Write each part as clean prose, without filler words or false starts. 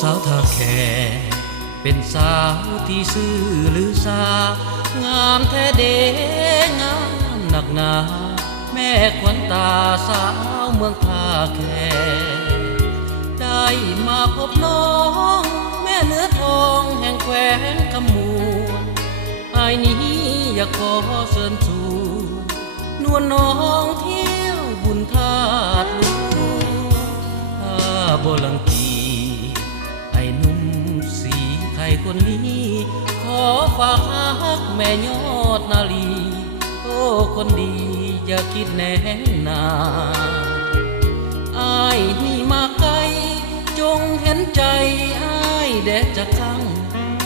สาวท่าแขเป็นสาวที่ซื่อหรือสางามแท้เดงามหนักหนาแม่ขวัญตาสาวเมืองท่าแขได้มาพบน้องแม่เนื้อทองแห่งแคว้นขมวนอายนี้อยากขอเชิญชวนนวลน้องเที่ยวบุญธาตุหลวงถ้าบ่ลังกีไอ้หนุ่มสีไทยคนนี้ขอฝากฮักแม่ยอดนาลีโอ้คนดีอย่าคิดแน่นาอายนี่มาไกลจงเห็นใจอายแดดจะคัง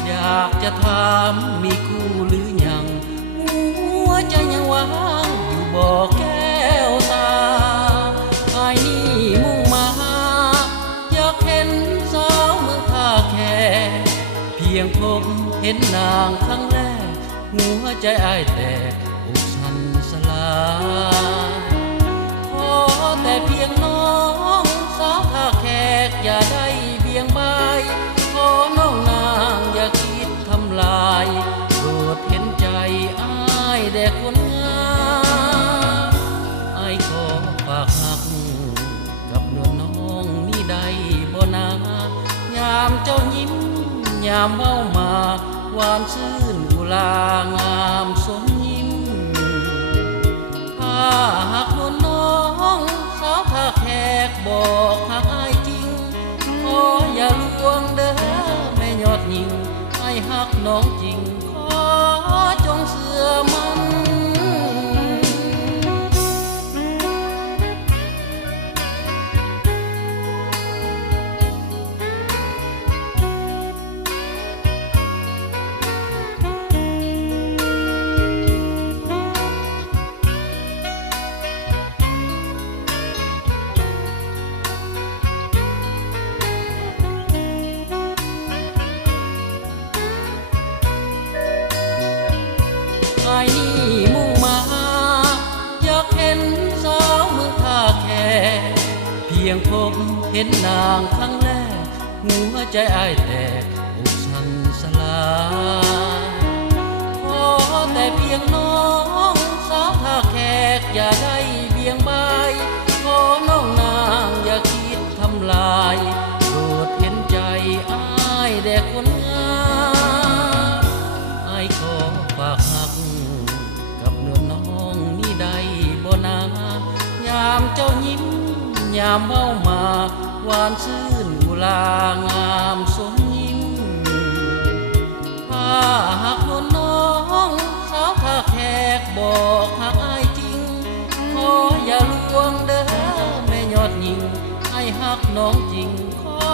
อยากจะถามมีคู่หรือยังหัวใจยังว่างอยู่บ่แก้วตาอายนี่มุ่งมาอยากเห็นสาวเมืองท่าแขเพียงพบเห็นนางครั้งแรกหัวใจอายแตกอกสั่นสลายขอแต่เพียงน้องสาวท่าแขกอย่าได้เบี่ยงบายขอน้องนางอย่าคิดทำลายโปรดเห็นใจอ้ายแด่คนงามอ้ายขอฝากหักกับนวลน้องนี่ได้บ่นายามเจ้ายิ้มยามเว้ามาหวานชื่นกุลางามสมยิ้มถ้าหากนวลน้องสาวท่าแขกบอกหักอ้ายจริงขออย่าลวงเด้อแม่ยอดหญิงให้หักน้องจริงขอจงเชื่อมันอายนี่มุ่งมาอยากเห็นสาวเมืองท่าแขเพียงพบเห็นนางครั้งแรกหัวใจอายแตกอกสั่นสลายขอแต่เพียงน้องสาวท่าแขกอย่าได้เบี่ยงบายขอน้องนางอย่าคิดทำลายโปรดเห็นใจอ้ายแด่คนงามอ้ายขอฝากหักกับนวลน้องนี่ได้บ่นายามเจ้ายิ้มยามเว้ามาหวานชื่นกุลางามสมยิ้มถ้าหากนวลน้องสาวท่าแขกบอกหักอ้ายจริงขออย่าลวงเด้อแม่ยอดหญิงให้หักน้องจริงขอ